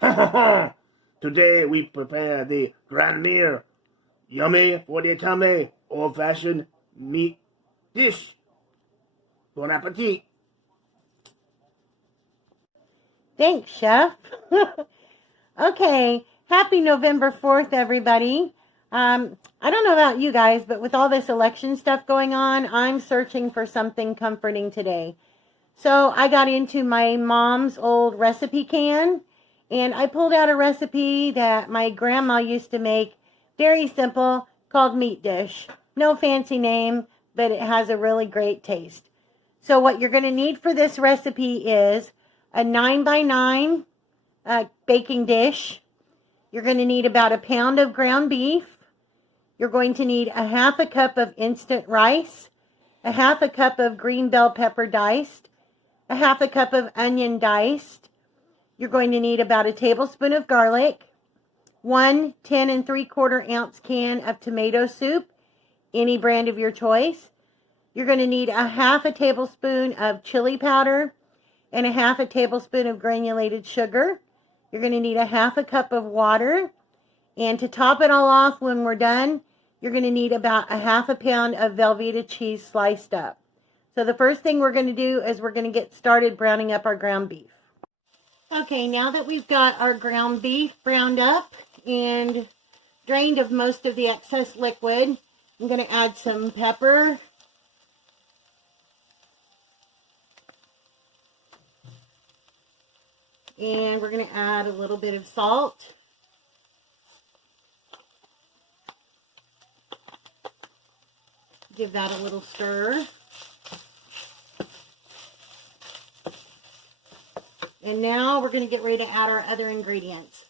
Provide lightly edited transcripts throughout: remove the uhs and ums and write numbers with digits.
Today we prepare the grand meal. Yummy for the tummy, old-fashioned meat dish. Bon appetit. Thanks, Chef. Okay, happy November 4th, everybody. I don't know about you guys, but with all this election stuff going on, I'm searching for something comforting today. So I got into my mom's old recipe can, and I pulled out a recipe that my grandma used to make, very simple, called meat dish. No fancy name, but it has a really great taste. So what you're going to need for this recipe is a 9x9 baking dish. You're going to need about a pound of ground beef. You're going to need a half a cup of instant rice, a half a cup of green bell pepper diced, a half a cup of onion diced. You're going to need about a tablespoon of garlic, 1 10 3/4 ounce can of tomato soup, any brand of your choice. You're going to need a half a tablespoon of chili powder and a half a tablespoon of granulated sugar. You're going to need a half a cup of water. And to top it all off when we're done, you're going to need about a half a pound of Velveeta cheese sliced up. So the first thing we're going to do is we're going to get started browning up our ground beef. Okay, now that we've got our ground beef browned up and drained of most of the excess liquid, I'm going to add some pepper. And we're going to add a little bit of salt. Give that a little stir. And now we're going to get ready to add our other ingredients.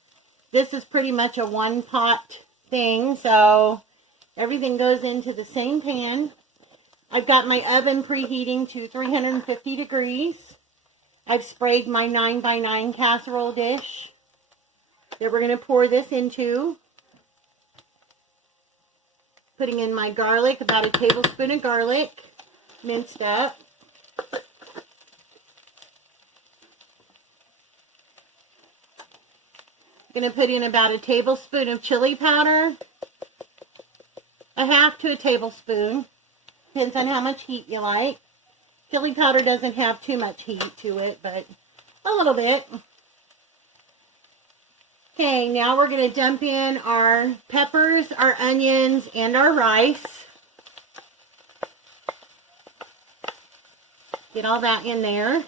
This is pretty much a one pot thing, so everything goes into the same pan. I've got my oven preheating to 350 degrees. I've sprayed my 9x9 casserole dish that we're going to pour this into. Putting in my garlic, about a tablespoon of garlic, minced up. Going to put in about a tablespoon of chili powder, a half to a tablespoon, depends on how much heat you like. Chili powder doesn't have too much heat to it, but a little bit. Okay, now we're going to dump in our peppers, our onions, and our rice. Get all that in there.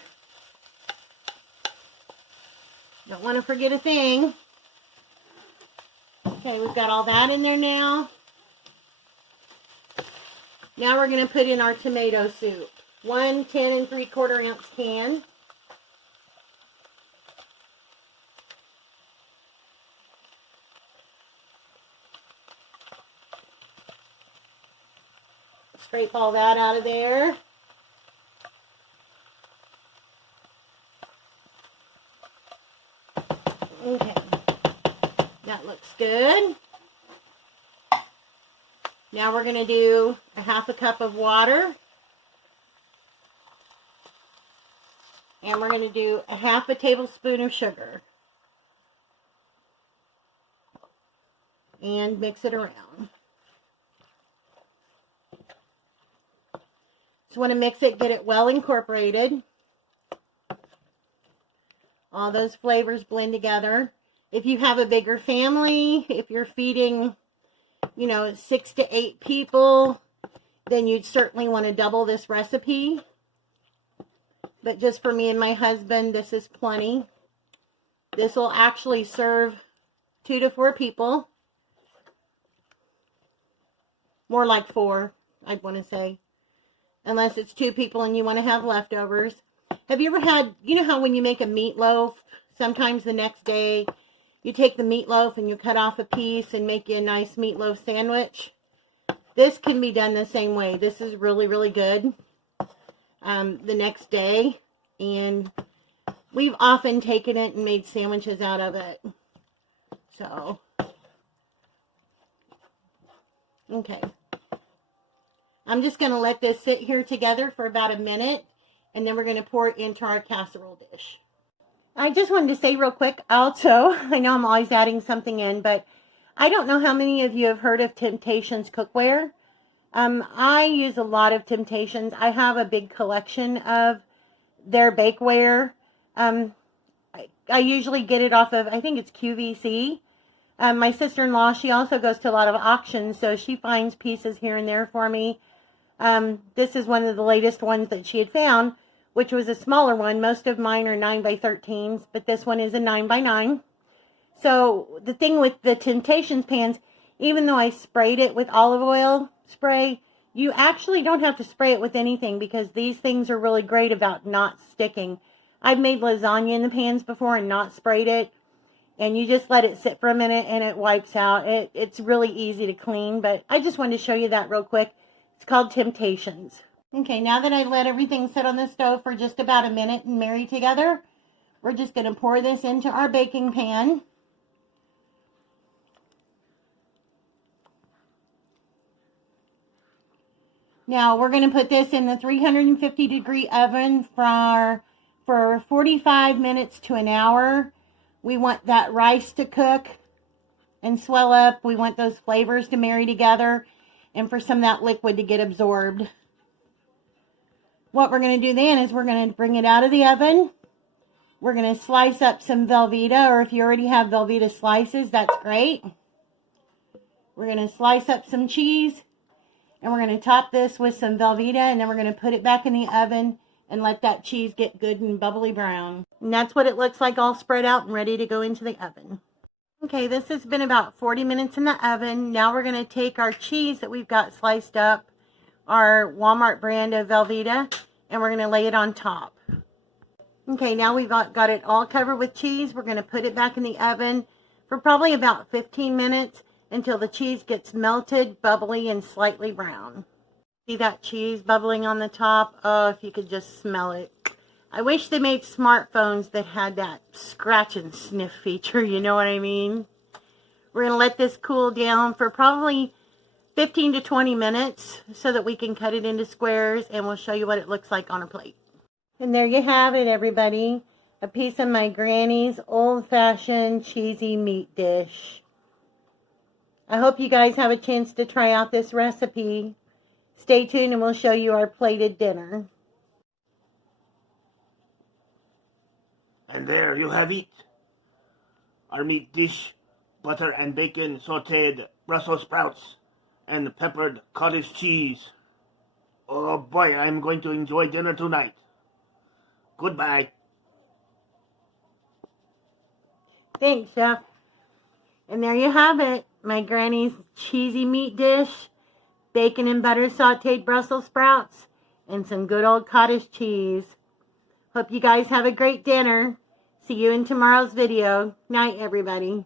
Don't want to forget a thing. Okay, we've got all that in there now. Now we're going to put in our tomato soup. 1 10 3/4 ounce can. Scrape all that out of there. Okay, that looks good. Now we're going to do a half a cup of water. And we're going to do a half a tablespoon of sugar. And mix it around. Just want to mix it, get it well incorporated. All those flavors blend together. If you have a bigger family, if you're feeding, 6 to 8 people, then you'd certainly want to double this recipe. But just for me and my husband, this is plenty. This will actually serve 2 to 4 people. More like 4, I'd want to say. Unless it's 2 people and you want to have leftovers. Have you ever had, how when you make a meatloaf, sometimes the next day, you take the meatloaf and you cut off a piece and make you a nice meatloaf sandwich? This can be done the same way. This is really, really good. The next day, and we've often taken it and made sandwiches out of it. So, okay. I'm just going to let this sit here together for about a minute, and then we're going to pour it into our casserole dish. I just wanted to say real quick also, I know I'm always adding something in, but I don't know how many of you have heard of Temptations cookware. I use a lot of Temptations. I have a big collection of their bakeware. I usually get it off of, I think it's QVC. My sister-in-law, she also goes to a lot of auctions, so she finds pieces here and there for me. This is one of the latest ones that she had found, which was a smaller one. Most of mine are 9x13s, but this one is a 9x9. So the thing with the Temptations pans, even though I sprayed it with olive oil spray, you actually don't have to spray it with anything because these things are really great about not sticking. I've made lasagna in the pans before and not sprayed it. And you just let it sit for a minute and it wipes out. It's really easy to clean, but I just wanted to show you that real quick. It's called Temptations. Okay, now that I let everything sit on the stove for just about a minute and marry together, we're just going to pour this into our baking pan. Now we're going to put this in the 350 degree oven for 45 minutes to an hour. We want that rice to cook and swell up. We want those flavors to marry together and for some of that liquid to get absorbed. What we're going to do then is we're going to bring it out of the oven. We're going to slice up some Velveeta, or if you already have Velveeta slices, that's great. We're going to slice up some cheese. And we're going to top this with some Velveeta, and then we're going to put it back in the oven and let that cheese get good and bubbly brown. And that's what it looks like all spread out and ready to go into the oven. Okay, this has been about 40 minutes in the oven. Now we're going to take our cheese that we've got sliced up, our Walmart brand of Velveeta, and we're going to lay it on top. Okay, now we've got it all covered with cheese. We're going to put it back in the oven for probably about 15 minutes. Until the cheese gets melted, bubbly, and slightly brown. See that cheese bubbling on the top? Oh, if you could just smell it. I wish they made smartphones that had that scratch and sniff feature, you know what I mean? We're going to let this cool down for probably 15 to 20 minutes so that we can cut it into squares, and we'll show you what it looks like on a plate. And there you have it, everybody. A piece of my granny's old-fashioned cheesy meat dish. I hope you guys have a chance to try out this recipe. Stay tuned and we'll show you our plated dinner. And there you have it. Our meat dish, butter and bacon sauteed Brussels sprouts, and peppered cottage cheese. Oh boy, I'm going to enjoy dinner tonight. Goodbye. Thanks, Chef. And there you have it. My granny's cheesy meat dish, bacon and butter sauteed Brussels sprouts, and some good old cottage cheese. Hope you guys have a great dinner. See you in tomorrow's video. Night, everybody.